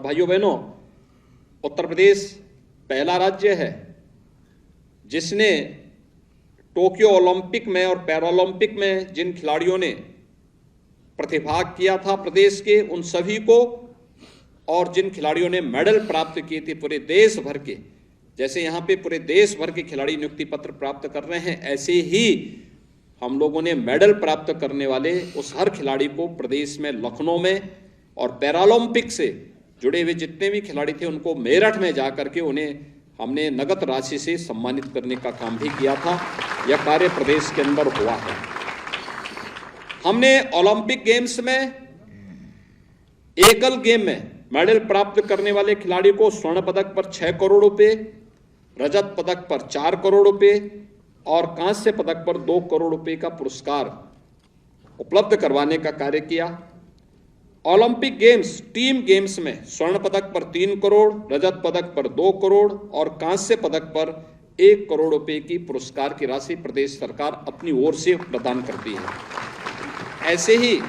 भाइयों बहनों, उत्तर प्रदेश पहला राज्य है जिसने टोक्यो ओलंपिक में और पैरालंपिक में जिन खिलाड़ियों ने प्रतिभाग किया था प्रदेश के, उन सभी को, और जिन खिलाड़ियों ने मेडल प्राप्त किए थे पूरे देश भर के, जैसे यहाँ पे पूरे देश भर के खिलाड़ी नियुक्ति पत्र प्राप्त कर रहे हैं, ऐसे ही हम लोगों ने मेडल प्राप्त करने वाले उस हर खिलाड़ी को प्रदेश में लखनऊ में और पैरालंपिक से जुड़े हुए जितने भी खिलाड़ी थे उनको मेरठ में जाकर के उन्हें हमने नगद राशि से सम्मानित करने का काम भी किया था। यह कार्य प्रदेश के अंदर हुआ है। हमने ओलंपिक गेम्स में एकल गेम में मेडल प्राप्त करने वाले खिलाड़ी को स्वर्ण पदक पर 6 करोड़ रुपए, रजत पदक पर 4 करोड़ रुपए और कांस्य पदक पर 2 करोड़ रुपए का पुरस्कार उपलब्ध करवाने का कार्य किया। ओलंपिक गेम्स टीम गेम्स में स्वर्ण पदक पर 3 करोड़, रजत पदक पर 2 करोड़ और कांस्य पदक पर 1 करोड़ रुपए की पुरस्कार की राशि प्रदेश सरकार अपनी ओर से प्रदान करती है। ऐसे ही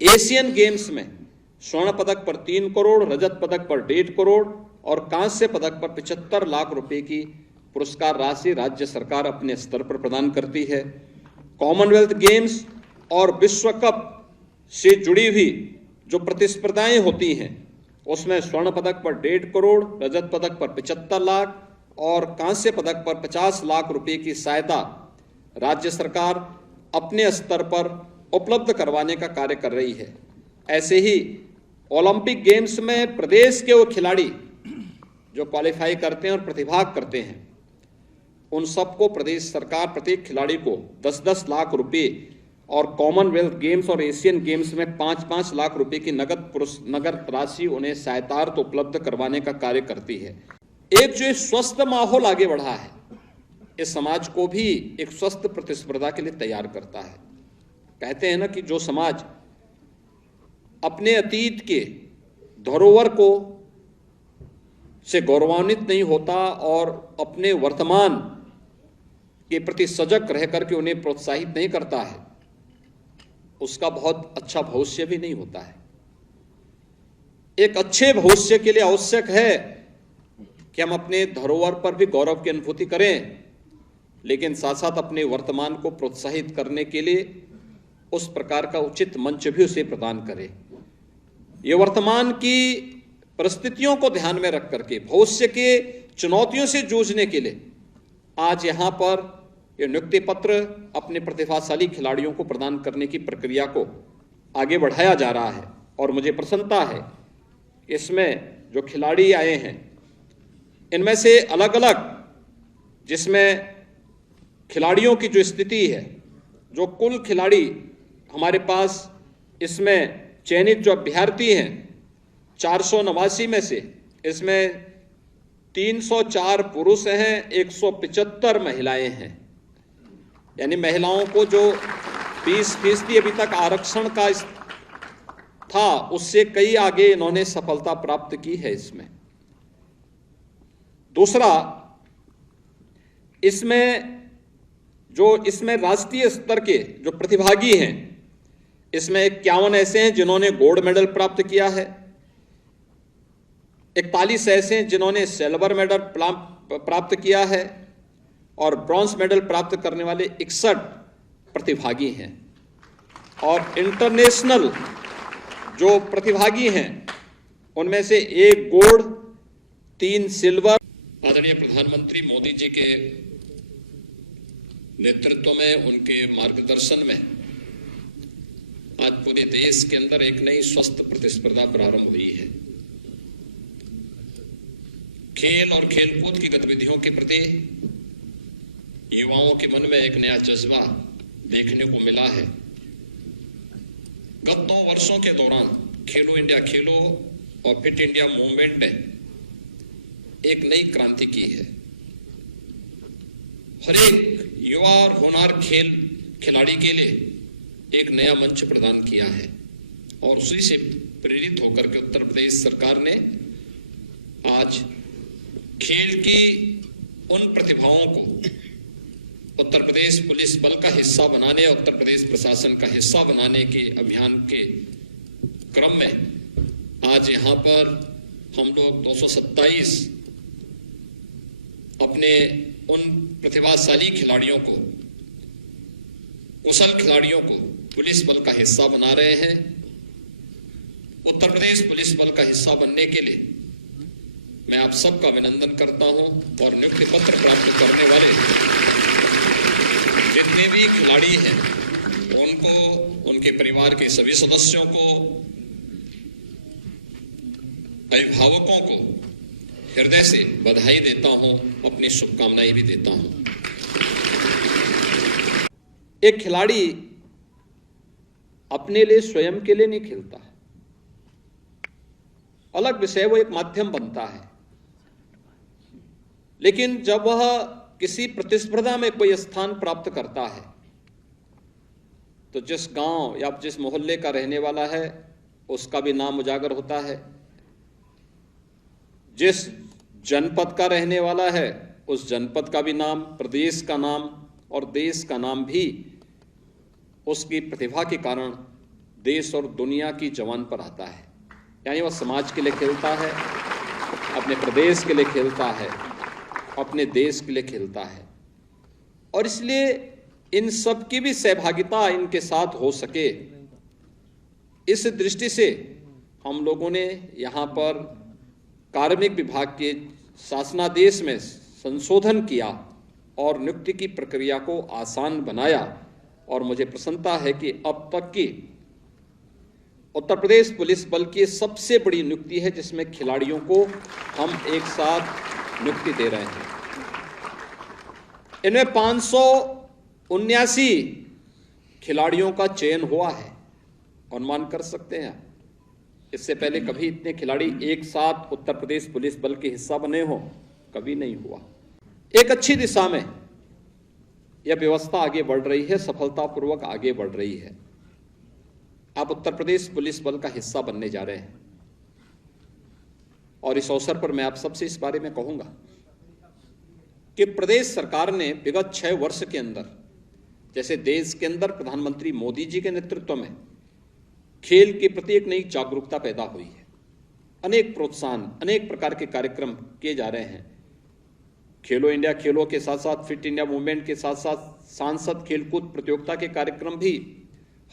एशियन गेम्स में स्वर्ण पदक पर 3 करोड़, रजत पदक पर 1.5 करोड़ और कांस्य पदक पर 75 लाख रुपए की पुरस्कार राशि राज्य सरकार अपने स्तर पर प्रदान करती है। कॉमनवेल्थ गेम्स और विश्व कप से जुड़ी हुई जो प्रतिस्पर्धाएं होती हैं उसमें स्वर्ण पदक पर 1.5 करोड़, रजत पदक पर 75 लाख और कांस्य पदक पर 50 लाख रुपए की सहायता राज्य सरकार अपने स्तर पर उपलब्ध करवाने का कार्य कर रही है। ऐसे ही ओलंपिक गेम्स में प्रदेश के वो खिलाड़ी जो क्वालिफाई करते हैं और प्रतिभाग करते हैं उन सबको प्रदेश सरकार प्रत्येक खिलाड़ी को 10-10 लाख रुपए और कॉमनवेल्थ गेम्स और एशियन गेम्स में 5-5 लाख रुपए की नगद राशि उन्हें सहायतार्थ उपलब्ध करवाने का कार्य करती है। एक जो स्वस्थ माहौल आगे बढ़ा है इस समाज को भी एक स्वस्थ प्रतिस्पर्धा के लिए तैयार करता है। कहते हैं ना कि जो समाज अपने अतीत के धरोहर को से गौरवान्वित नहीं होता और अपने वर्तमान के प्रति सजग रह करके उन्हें प्रोत्साहित नहीं करता है, उसका बहुत अच्छा भविष्य भी नहीं होता है। एक अच्छे भविष्य के लिए आवश्यक है कि हम अपने धरोहर पर भी गौरव की अनुभूति करें, लेकिन साथ साथ अपने वर्तमान को प्रोत्साहित करने के लिए उस प्रकार का उचित मंच भी उसे प्रदान करें। ये वर्तमान की परिस्थितियों को ध्यान में रख करके भविष्य के चुनौतियों से जूझने के लिए आज यहाँ पर ये नियुक्ति पत्र अपने प्रतिभाशाली खिलाड़ियों को प्रदान करने की प्रक्रिया को आगे बढ़ाया जा रहा है। और मुझे प्रसन्नता है इसमें जो खिलाड़ी आए हैं इनमें से अलग अलग, जिसमें खिलाड़ियों की जो स्थिति है, जो कुल खिलाड़ी हमारे पास इसमें चयनित जो अभ्यर्थी हैं 489 में से इसमें 304 पुरुष हैं, 175 महिलाएं हैं। यानी महिलाओं को जो 20% अभी तक आरक्षण का था उससे कई आगे इन्होंने सफलता प्राप्त की है। इसमें दूसरा, इसमें राष्ट्रीय स्तर के जो प्रतिभागी हैं इसमें 51 ऐसे हैं जिन्होंने गोल्ड मेडल प्राप्त किया है, 41 ऐसे हैं जिन्होंने सिल्वर मेडल प्राप्त किया है और ब्रॉन्ज मेडल प्राप्त करने वाले 61 प्रतिभागी हैं। और इंटरनेशनल जो प्रतिभागी हैं उनमें से 1 गोल्ड, 3 सिल्वर। आदरणीय प्रधानमंत्री मोदी जी के नेतृत्व में, उनके मार्गदर्शन में आज पूरे देश के अंदर एक नई स्वस्थ प्रतिस्पर्धा प्रारंभ हुई है। खेल और खेलकूद की गतिविधियों के प्रति युवाओं के मन में एक नया जज्बा देखने को मिला है। गत 2 वर्षों के दौरान खेलो इंडिया खेलो और फिट इंडिया मूवमेंट ने एक नई क्रांति की है। हर एक युवा और होनहार खिलाड़ी के लिए एक नया मंच प्रदान किया है और उसी से प्रेरित होकर के उत्तर प्रदेश सरकार ने आज खेल की उन प्रतिभाओं को उत्तर प्रदेश पुलिस बल का हिस्सा बनाने, उत्तर प्रदेश प्रशासन का हिस्सा बनाने के अभियान के क्रम में आज यहाँ पर हम लोग 227 अपने उन प्रतिभाशाली खिलाड़ियों को, कुशल खिलाड़ियों को पुलिस बल का हिस्सा बना रहे हैं। उत्तर प्रदेश पुलिस बल का हिस्सा बनने के लिए मैं आप सबका अभिनंदन करता हूं और नियुक्ति पत्र प्राप्त करने वाले जितने भी खिलाड़ी हैं उनको, उनके परिवार के सभी सदस्यों को, अभिभावकों को हृदय से बधाई देता हूं, अपनी शुभकामनाएं भी देता हूं। एक खिलाड़ी अपने लिए, स्वयं के लिए नहीं खेलता है, अलग विषय, वो एक माध्यम बनता है। लेकिन जब वह किसी प्रतिस्पर्धा में कोई स्थान प्राप्त करता है तो जिस गांव या जिस मोहल्ले का रहने वाला है उसका भी नाम उजागर होता है, जिस जनपद का रहने वाला है उस जनपद का भी नाम, प्रदेश का नाम और देश का नाम भी उसकी प्रतिभा के कारण देश और दुनिया की जवान पर आता है। यानी वह समाज के लिए खेलता है, अपने प्रदेश के लिए खेलता है, अपने देश के लिए खेलता है। और इसलिए इन सब की भी सहभागिता इनके साथ हो सके, इस दृष्टि से हम लोगों ने यहाँ पर कार्मिक विभाग के शासनादेश में संशोधन किया और नियुक्ति की प्रक्रिया को आसान बनाया। और मुझे प्रसन्नता है कि अब तक की उत्तर प्रदेश पुलिस बल की सबसे बड़ी नियुक्ति है जिसमें खिलाड़ियों को हम एक साथ नियुक्ति दे रहे हैं। इनमें 579 खिलाड़ियों का चयन हुआ है। अनुमान कर सकते हैं, इससे पहले कभी इतने खिलाड़ी एक साथ उत्तर प्रदेश पुलिस बल के हिस्सा बने हो, कभी नहीं हुआ। एक अच्छी दिशा में यह व्यवस्था आगे बढ़ रही है, सफलतापूर्वक आगे बढ़ रही है। आप उत्तर प्रदेश पुलिस बल का हिस्सा बनने जा रहे हैं और इस अवसर पर मैं आप सबसे इस बारे में कहूंगा कि प्रदेश सरकार ने विगत 6 वर्ष के अंदर, जैसे देश के अंदर प्रधानमंत्री मोदी जी के नेतृत्व में खेल के प्रति एक नई जागरूकता पैदा हुई है, अनेक प्रोत्साहन, अनेक प्रकार के कार्यक्रम किए जा रहे हैं। खेलो इंडिया खेलों के साथ साथ फिट इंडिया मूवमेंट के साथ साथ सांसद खेलकूद प्रतियोगिता के कार्यक्रम भी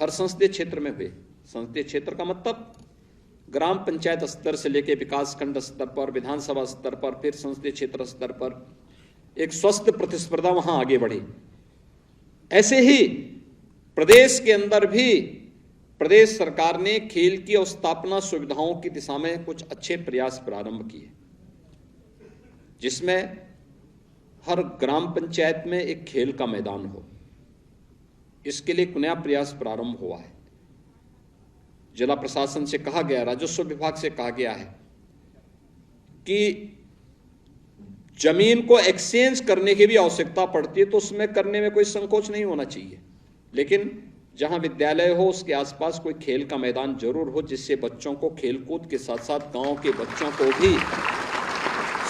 हर संसदीय क्षेत्र में हुए। संसदीय क्षेत्र का मतलब ग्राम पंचायत स्तर से लेकर विकासखंड स्तर पर, विधानसभा स्तर पर, फिर संसदीय क्षेत्र स्तर पर एक स्वस्थ प्रतिस्पर्धा वहां आगे बढ़ी। ऐसे ही प्रदेश के अंदर भी प्रदेश सरकार ने खेल की अवस्थापना सुविधाओं की दिशा में कुछ अच्छे प्रयास प्रारंभ किए, जिसमें हर ग्राम पंचायत में एक खेल का मैदान हो। इसके लिए एक नया प्रयास प्रारंभ हुआ है। जिला प्रशासन से कहा गया, राजस्व विभाग से कहा गया है कि जमीन को एक्सचेंज करने की भी आवश्यकता पड़ती है तो उसमें करने में कोई संकोच नहीं होना चाहिए, लेकिन जहां विद्यालय हो उसके आसपास कोई खेल का मैदान जरूर हो, जिससे बच्चों को खेलकूद के साथ साथ गांव के बच्चों को भी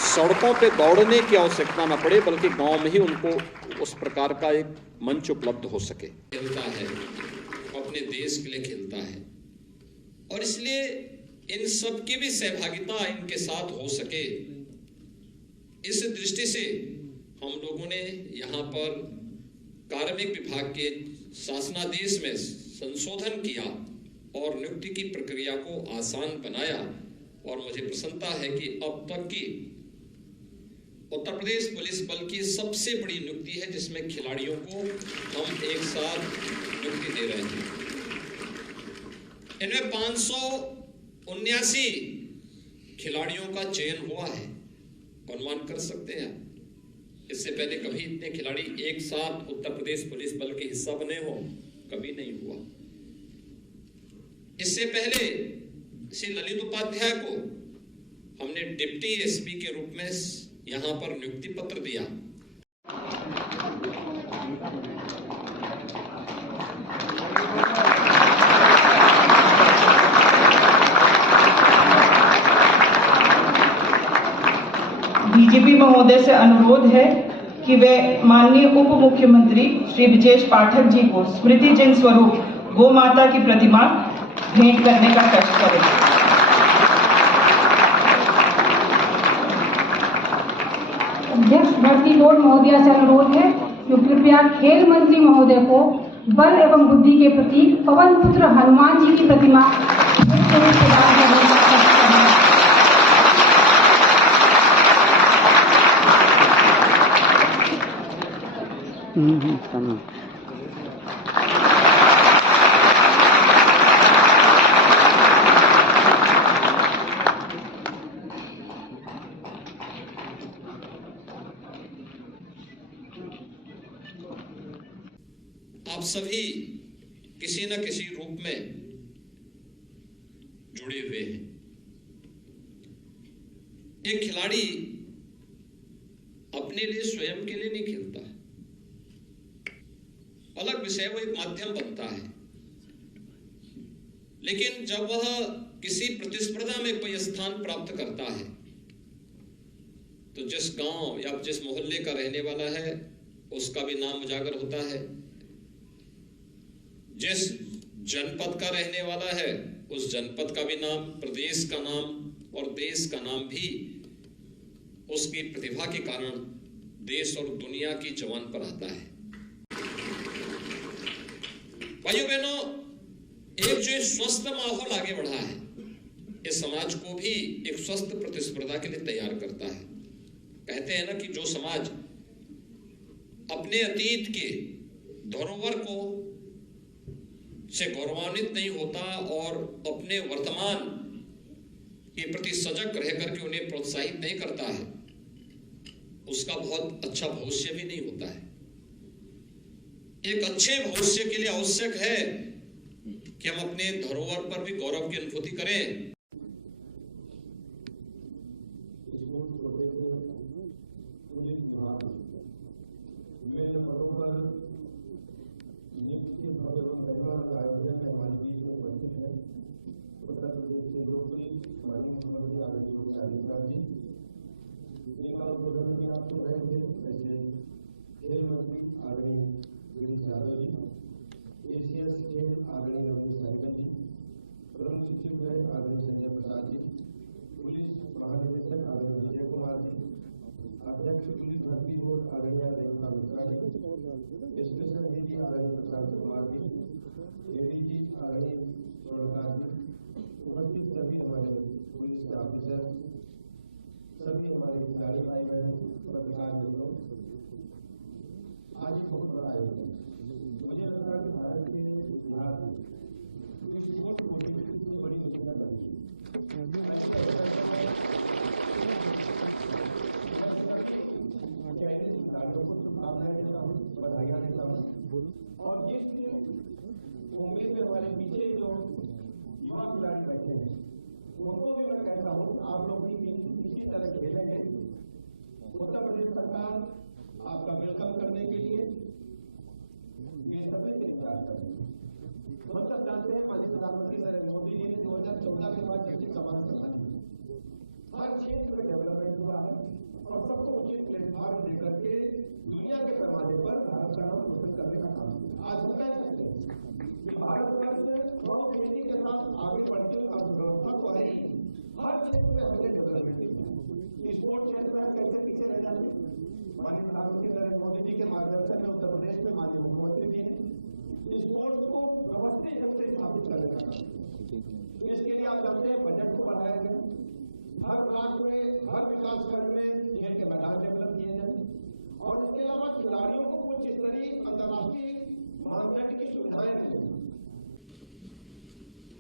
सड़कों पे दौड़ने की आवश्यकता न पड़े, बल्कि गांव में ही उनको उस प्रकार का एक मंच उपलब्ध हो सके। खेलता है, अपने देश के लिए खेलता है और इसलिए इन सब की भी सहभागिता इनके साथ हो सके, इस दृष्टि से हम लोगों ने यहाँ पर कार्मिक विभाग के शासनादेश में संशोधन किया और नियुक्ति की प्रक्रिया को आसान बनाया। और मुझे प्रसन्नता है कि अब तक की उत्तर प्रदेश पुलिस बल की सबसे बड़ी नियुक्ति है जिसमें खिलाड़ियों को हम एक साथ नियुक्ति दे रहे हैं। इनमें 579 खिलाड़ियों का चयन हुआ है। अनुमान कर सकते हैं, इससे पहले कभी इतने खिलाड़ी एक साथ उत्तर प्रदेश पुलिस बल के हिस्सा बने हो, कभी नहीं हुआ। इससे पहले श्री ललित उपाध्याय को हमने डिप्टी एसपी के रूप में यहां पर नियुक्ति पत्र दिया। डीजीपी महोदय से अनुरोध है कि वे माननीय उप मुख्यमंत्री श्री विजेश पाठक जी को स्मृति चिन्ह स्वरूप गौ माता की प्रतिमा भेंट करने का कष्ट करें। गौड़ महोदया से अनुरोध है कि कृपया खेल मंत्री महोदय को बल एवं बुद्धि के प्रतीक पवन पुत्र हनुमान जी की प्रतिमा प्रदान करने का आप सभी किसी न किसी रूप में जुड़े हुए हैं। एक खिलाड़ी अपने लिए स्वयं के लिए नहीं खेलता, अलग विषय, वो एक माध्यम बनता है। लेकिन जब वह किसी प्रतिस्पर्धा में कोई स्थान प्राप्त करता है तो जिस गांव या जिस मोहल्ले का रहने वाला है उसका भी नाम उजागर होता है, जिस जनपद का रहने वाला है उस जनपद का भी नाम, प्रदेश का नाम और देश का नाम भी उसकी प्रतिभा के कारण देश और दुनिया की जवान पर आता है। भाइयों बहनों, एक जो स्वस्थ माहौल आगे बढ़ा है इस समाज को भी एक स्वस्थ प्रतिस्पर्धा के लिए तैयार करता है। कहते हैं ना कि जो समाज अपने अतीत के धरोहर को से गौरवान्वित नहीं होता और अपने वर्तमान के प्रति सजग रह करके उन्हें प्रोत्साहित नहीं करता है, उसका बहुत अच्छा भविष्य भी नहीं होता है। एक अच्छे भविष्य के लिए आवश्यक है कि हम अपने धरोहर पर भी गौरव की अनुभूति करें।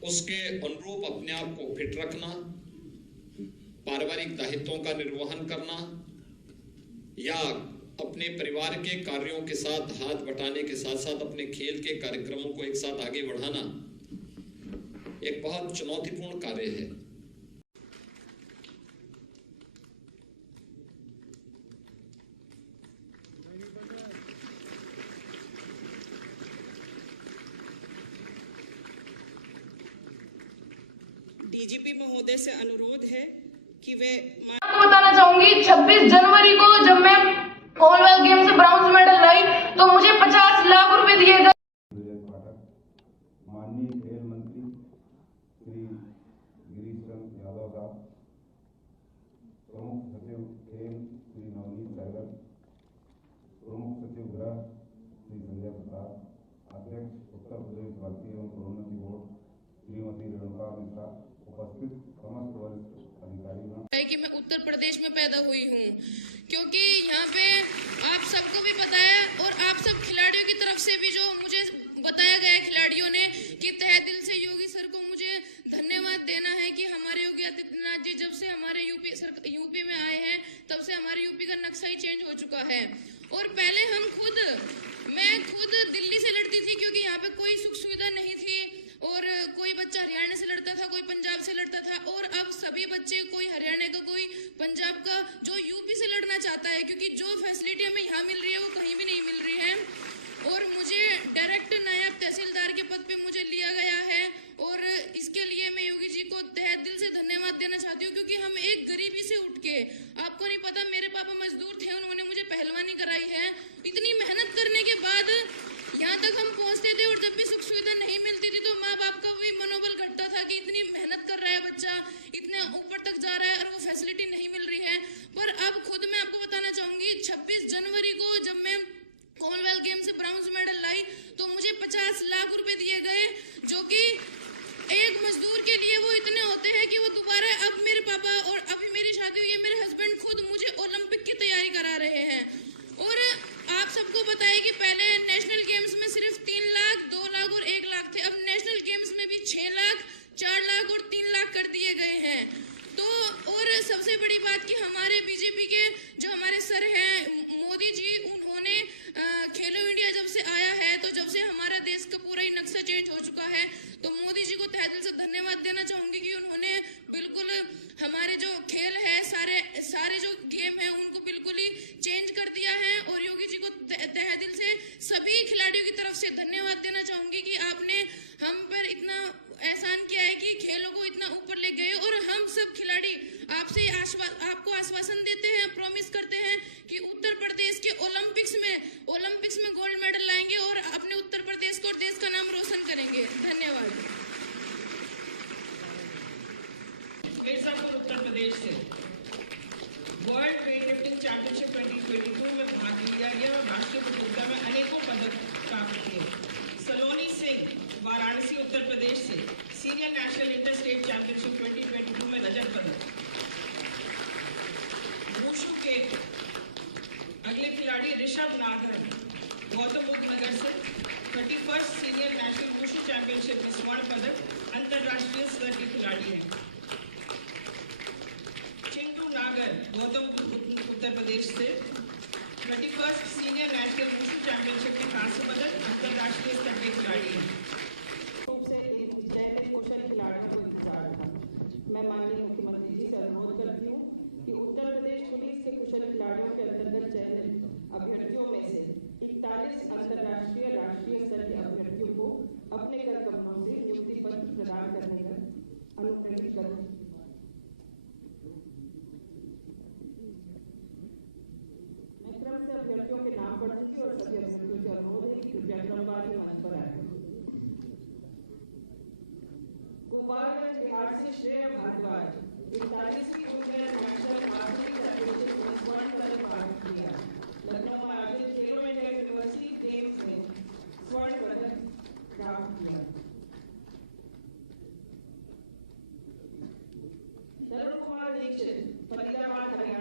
उसके अनुरूप अपने आप को फिट रखना, पारिवारिक दायित्वों का निर्वहन करना या अपने परिवार के कार्यों के साथ हाथ बटाने के साथ साथ अपने खेल के कार्यक्रमों को एक साथ आगे बढ़ाना एक बहुत चुनौतीपूर्ण कार्य है। डीजीपी महोदय से अनुरोध है कि वे आपको बताना चाहूंगी 26 जनवरी को जब मैं कॉमनवेल्थ गेम से ब्राउन्ज मेडल लाई तो मुझे 50 लाख रुपए दिए गए। माननीय खेल मंत्री श्री गिरीश चंद्र यादव साहब, प्रमुख सचिव खेल श्री नवनीत सहगल, अलका मिश्रा, उपस्थित समस्त वरिष्ठ अधिकारीगण कि मैं उत्तर प्रदेश में पैदा हुई हूँ, क्योंकि यहाँ पे आप सबको भी पता है और आप सब खिलाड़ियों की तरफ से भी जो मुझे बताया गया है खिलाड़ियों ने कि तहे दिल से योगी सर को मुझे धन्यवाद देना है कि हमारे योगी आदित्यनाथ जी जब से हमारे यूपी में आए हैं तब से हमारे यूपी का नक्शा ही चेंज हो चुका है। और पहले मैं खुद दिल्ली से लड़ती थी क्योंकि यहाँ पे कोई सुख सुविधा नहीं थी और कोई बच्चा हरियाणा से लड़ता था, कोई पंजाब से लड़ता था और अब सभी बच्चे कोई हरियाणा का कोई पंजाब का जो यूपी से लड़ना चाहता है, क्योंकि जो फैसिलिटी हमें यहाँ मिल रही है वो कहीं भी नहीं मिल रही है। और मुझे डायरेक्ट नायब तहसीलदार के पद पे मुझे लिया गया है और इसके लिए मैं योगी जी को तहे दिल से धन्यवाद देना चाहती हूँ, क्योंकि हम एक गरीबी से उठ के, आपको नहीं पता मेरे पापा मजदूर थे, उन्होंने मुझे पहलवानी कराई है, इतनी मेहनत करने के बाद यहाँ तक हम पहुँचते थे और जब भी सुख सुविधा नहीं मिलती थी तो माँ बाप का भी मनोबल घटता था कि इतनी मेहनत कर रहा है बच्चा, इतने ऊपर तक जा रहा है और वो फैसिलिटी नहीं मिल रही है। पर अब खुद मैं आपको बताना चाहूंगी 26 जनवरी को जब मैं कॉमनवेल्थ गेम से ब्राउन्ज मेडल लाई तो मुझे 50 लाख रुपए दिए गए, जो कि एक मजदूर के लिए वो इतने होते हैं कि वो दोबारा, अब मेरे पापा और अभी मेरी शादी हुई है, मेरे हस्बैंड खुद मुझे ओलंपिक की तैयारी करा रहे हैं। और आप सबको बताइए कि पहले नेशनल गेम्स में सिर्फ 3 लाख, 2 लाख और 1 लाख थे, अब नेशनल गेम्स में भी 6 लाख, 4 लाख और 3 लाख कर दिए गए हैं। तो और सबसे बड़ी बात कि हमारे बीजेपी के जो हमारे सर हैं मोदी जी, उन्होंने खेलो इंडिया जब से आया है तो जब से हमारा देश का पूरा ही नक्शा चेंज हो चुका है, तो मोदी जी को तहे दिल से धन्यवाद देना चाहूंगी कि उन्होंने बिल्कुल हमारे जो खेल है, सारे जो गेम है उनको बिल्कुल ही चेंज कर दिया है। और योगी जी को तहे दिल से सभी खिलाड़ियों की तरफ से धन्यवाद देना चाहूंगी कि आपने हम पर इतना एहसान किया है कि खेलों को इतना ऊपर ले गए और हम सब खिलाड़ी आपसे आपको आश्वासन देते हैं, प्रॉमिस करते हैं कि उत्तर प्रदेश के ओलंपिक्स में गोल्ड मेडल लाएंगे और अपने उत्तर प्रदेश को और देश का नाम रोशन करेंगे। धन्यवाद। मिर्जापुर उत्तर प्रदेश से वर्ल्ड वेट लिफ्टिंग चैंपियनशिप 2022 में भाग लिया गया और राष्ट्रीय प्रतियोगिता में अनेकों पदक प्राप्त किए। सलोनी सिंह वाराणसी उत्तर प्रदेश से senior national inter state championship 2022 में रजत पदक। वुशु के अगले खिलाड़ी ऋषभ नागर गौतम बुद्ध नगर से 31st senior national wushu championship में स्वर्ण पदक, अंतरराष्ट्रीय स्तर के खिलाड़ी हैं। चिंटू नागर गौतम बुद्ध उत्तर प्रदेश से 31st senior national wushu championship में कांस्य पदक, अंतरराष्ट्रीय स्तर के खिलाड़ी हैं। कुशल खिलाड़ियों को इंतजार था। मैं माननीय मुख्यमंत्री जी से अनुरोध करती हूँ कि उत्तर प्रदेश पुलिस के कुशल खिलाड़ियों के अंतर्गत चयनित अभ्यर्थियों में से 41 अंतरराष्ट्रीय राष्ट्रीय स्तर के अभ्यर्थियों को अपने कर कमरों से नियुक्ति पत्र प्रदान करने का अनुप्रेरित करूँ।